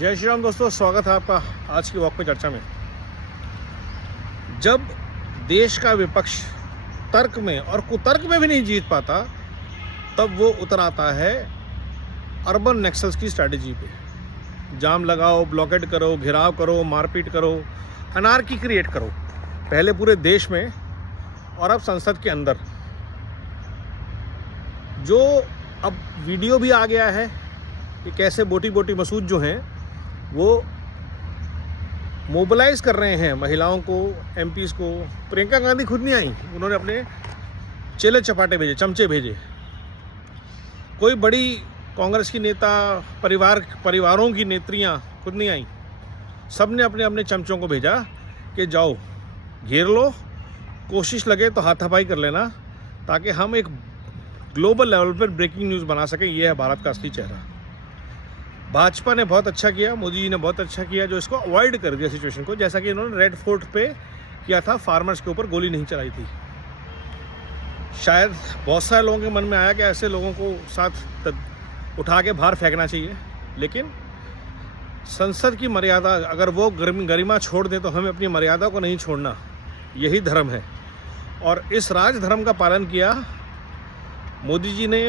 जय श्री राम दोस्तों, स्वागत है आपका आज की वॉक पे चर्चा में। जब देश का विपक्ष तर्क में और कुतर्क में भी नहीं जीत पाता, तब वो उतर आता है अर्बन नेक्सल्स की स्ट्रैटेजी पे। जाम लगाओ, ब्लॉकेट करो, घिराव करो, मारपीट करो, अनार्की क्रिएट करो, पहले पूरे देश में और अब संसद के अंदर। जो अब वीडियो भी आ गया है कि कैसे बोटी बोटी मसूद जो हैं वो मोबिलाइज़ कर रहे हैं महिलाओं को, एमपीज़ को। प्रियंका गांधी खुद नहीं आई, उन्होंने अपने चेले चपाटे भेजे, चमचे भेजे। कोई बड़ी कांग्रेस की नेता, परिवारों की नेत्रियां खुद नहीं आई, सब ने अपने अपने चमचों को भेजा कि जाओ घेर लो, कोशिश लगे तो हाथापाई कर लेना, ताकि हम एक ग्लोबल लेवल पर ब्रेकिंग न्यूज़ बना सकें। ये है भारत का असली चेहरा। भाजपा ने बहुत अच्छा किया, मोदी जी ने बहुत अच्छा किया जो इसको अवॉइड कर दिया सिचुएशन को, जैसा कि इन्होंने रेड फोर्ट पे किया था, फार्मर्स के ऊपर गोली नहीं चलाई थी। शायद बहुत सारे लोगों के मन में आया कि ऐसे लोगों को साथ उठा के बाहर फेंकना चाहिए, लेकिन संसद की मर्यादा अगर वो गरिमा छोड़ दें तो हमें अपनी मर्यादा को नहीं छोड़ना, यही धर्म है। और इस राजधर्म का पालन किया मोदी जी ने,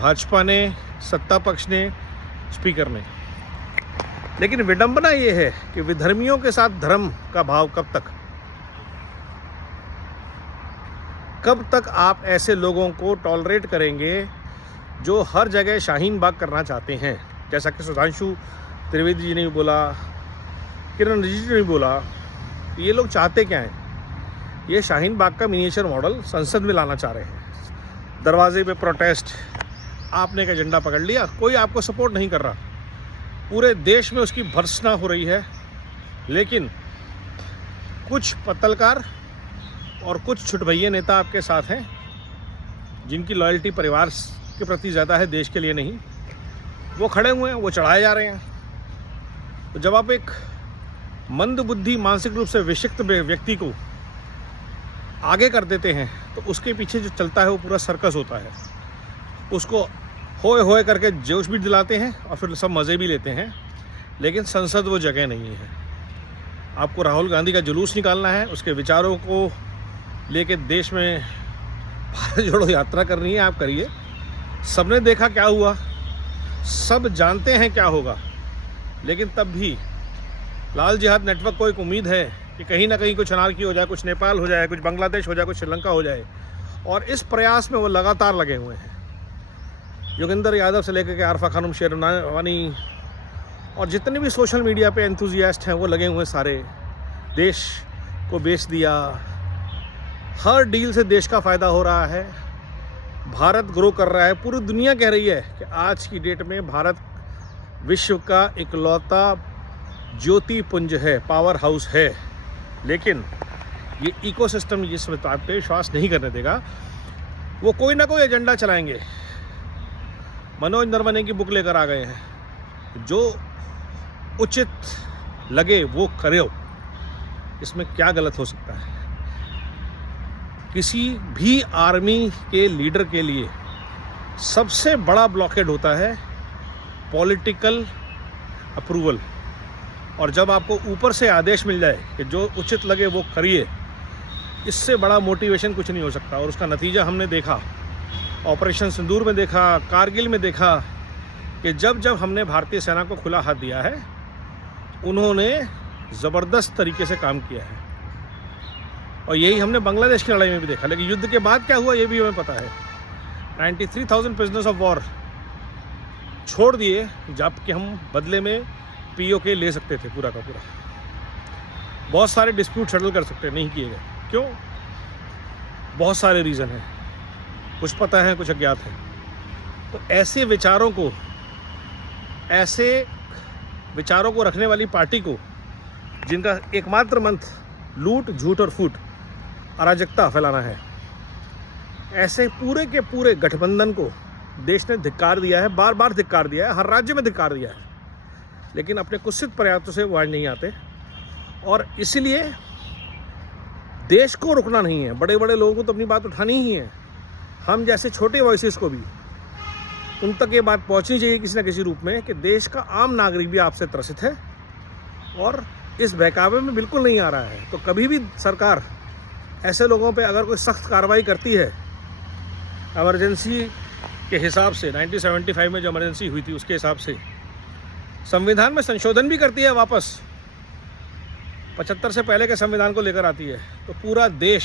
भाजपा ने, सत्ता पक्ष ने, स्पीकर ने। लेकिन विडंबना ये है कि विधर्मियों के साथ धर्म का भाव कब तक आप ऐसे लोगों को टॉलरेट करेंगे जो हर जगह शाहीन बाग करना चाहते हैं, जैसा कि सुधांशु त्रिवेदी जी ने भी बोला, किरण रिजिजू ने भी बोला। ये लोग चाहते क्या हैं? ये शाहीन बाग का मिनिएचर मॉडल संसद में लाना चाह रहे हैं। दरवाजे पे प्रोटेस्ट, आपने एक एजेंडा पकड़ लिया, कोई आपको सपोर्ट नहीं कर रहा, पूरे देश में उसकी भर्त्सना हो रही है। लेकिन कुछ पत्तलकार और कुछ छुटभैये नेता आपके साथ हैं, जिनकी लॉयल्टी परिवार के प्रति ज़्यादा है, देश के लिए नहीं। वो खड़े हुए हैं, वो चढ़ाए जा रहे हैं। तो जब आप एक मंदबुद्धि, मानसिक रूप से विक्षिप्त व्यक्ति को आगे कर देते हैं, तो उसके पीछे जो चलता है वो पूरा सर्कस होता है। उसको होए होए करके जोश भी दिलाते हैं और फिर सब मज़े भी लेते हैं। लेकिन संसद वो जगह नहीं है। आपको राहुल गांधी का जुलूस निकालना है, उसके विचारों को लेके देश में भारत जोड़ो यात्रा करनी है, आप करिए। सबने देखा क्या हुआ, सब जानते हैं क्या होगा। लेकिन तब भी लाल जिहाद नेटवर्क को एक उम्मीद है कि कहीं ना कहीं कुछ अनारकी हो जाए, कुछ नेपाल हो जाए, कुछ बांग्लादेश हो जाए, कुछ श्रीलंका हो जाए। और इस प्रयास में वो लगातार लगे हुए हैं। योगेंद्र यादव से लेकर के आरफा खानम शेरवानी और जितने भी सोशल मीडिया पे एंथुजियास्ट हैं वो लगे हुए सारे। देश को बेच दिया, हर डील से देश का फ़ायदा हो रहा है, भारत ग्रो कर रहा है। पूरी दुनिया कह रही है कि आज की डेट में भारत विश्व का इकलौता ज्योति पुंज है, पावर हाउस है। लेकिन ये इकोसिस्टम जिस बात पे विश्वास नहीं करने देगा, वो कोई ना कोई एजेंडा चलाएंगे। मनोज नरवणे की बुक लेकर आ गए हैं, जो उचित लगे वो करे। इसमें क्या गलत हो सकता है? किसी भी आर्मी के लीडर के लिए सबसे बड़ा ब्लॉकेड होता है पॉलिटिकल अप्रूवल। और जब आपको ऊपर से आदेश मिल जाए कि जो उचित लगे वो करिए, इससे बड़ा मोटिवेशन कुछ नहीं हो सकता। और उसका नतीजा हमने देखा, ऑपरेशन सिंदूर में देखा, कारगिल में देखा कि जब जब हमने भारतीय सेना को खुला हाथ दिया है, उन्होंने ज़बरदस्त तरीके से काम किया है। और यही हमने बांग्लादेश की लड़ाई में भी देखा। लेकिन युद्ध के बाद क्या हुआ ये भी हमें पता है। 93,000 प्रिजनर्स ऑफ वॉर छोड़ दिए, जबकि हम बदले में POK ले सकते थे पूरा का पूरा। बहुत सारे डिस्प्यूट सेटल कर सकते, नहीं किए गए। क्यों? बहुत सारे रीज़न हैं, कुछ पता है, कुछ अज्ञात है। तो ऐसे विचारों को रखने वाली पार्टी को, जिनका एकमात्र मंत्र लूट, झूठ और फूट, अराजकता फैलाना है, ऐसे पूरे के पूरे गठबंधन को देश ने धिक्कार दिया है, बार बार धिक्कार दिया है, हर राज्य में धिक्कार दिया है। लेकिन अपने कुत्सित प्रयासों से वो आज नहीं आते। और इसलिए देश को रुकना नहीं है, बड़े बड़े लोगों को तो अपनी बात उठानी ही है। हम जैसे छोटे वॉइसेस को भी उन तक ये बात पहुंचनी चाहिए किसी न किसी रूप में कि देश का आम नागरिक भी आपसे त्रसित है और इस बहकावे में बिल्कुल नहीं आ रहा है। तो कभी भी सरकार ऐसे लोगों पे अगर कोई सख्त कार्रवाई करती है, इमरजेंसी के हिसाब से 1975 में जो इमरजेंसी हुई थी उसके हिसाब से संविधान में संशोधन भी करती है, वापस 75 से पहले के संविधान को लेकर आती है, तो पूरा देश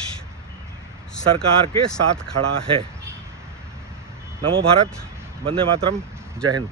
सरकार के साथ खड़ा है। नमो भारत, वंदे मातरम, जय हिंद।